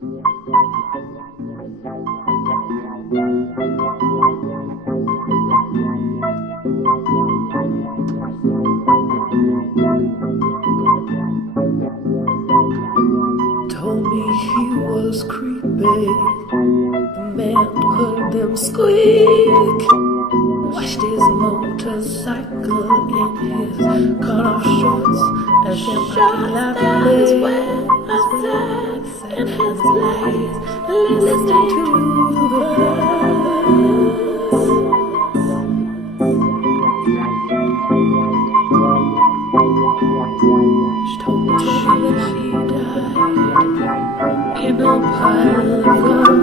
Told me he was creepy. The man heard them squeak. Watched his motorcycle in his cut-off shorts as him that's where I sat in his place, listening to the birds. She told me that she died in a pile of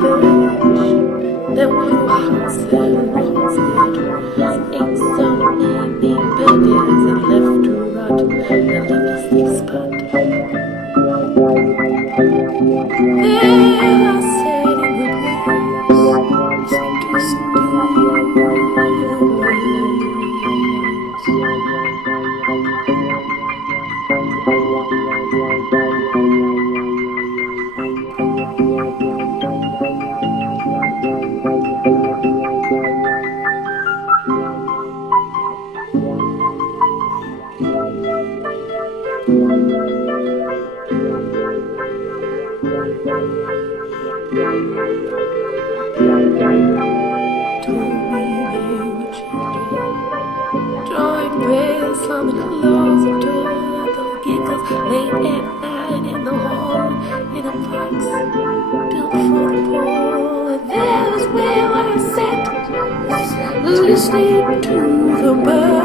garbage. There were no hearts there, no hearts there. Ate so many beggars and left to rot in a little spot. There I sat in the grass, listening to drawing breaths on the closed door, those giggles late at night in the hall, in the parks, built for the poor. There's where I sat, listening to the birds,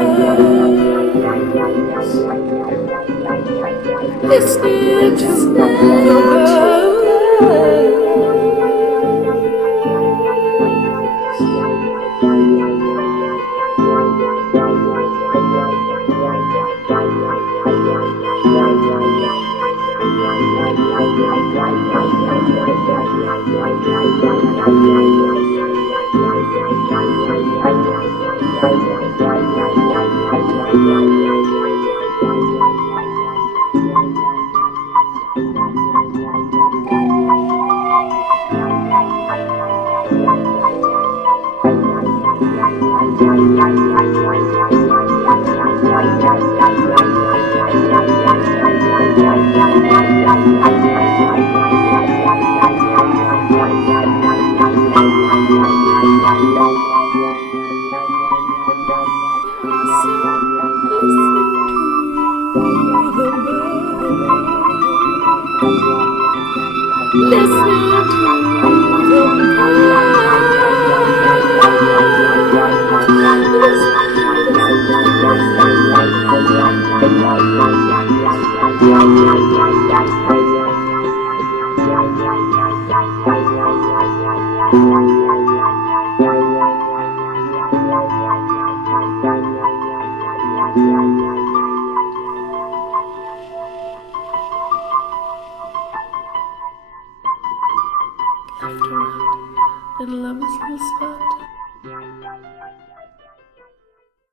listening to the birds. In a lover's little spot.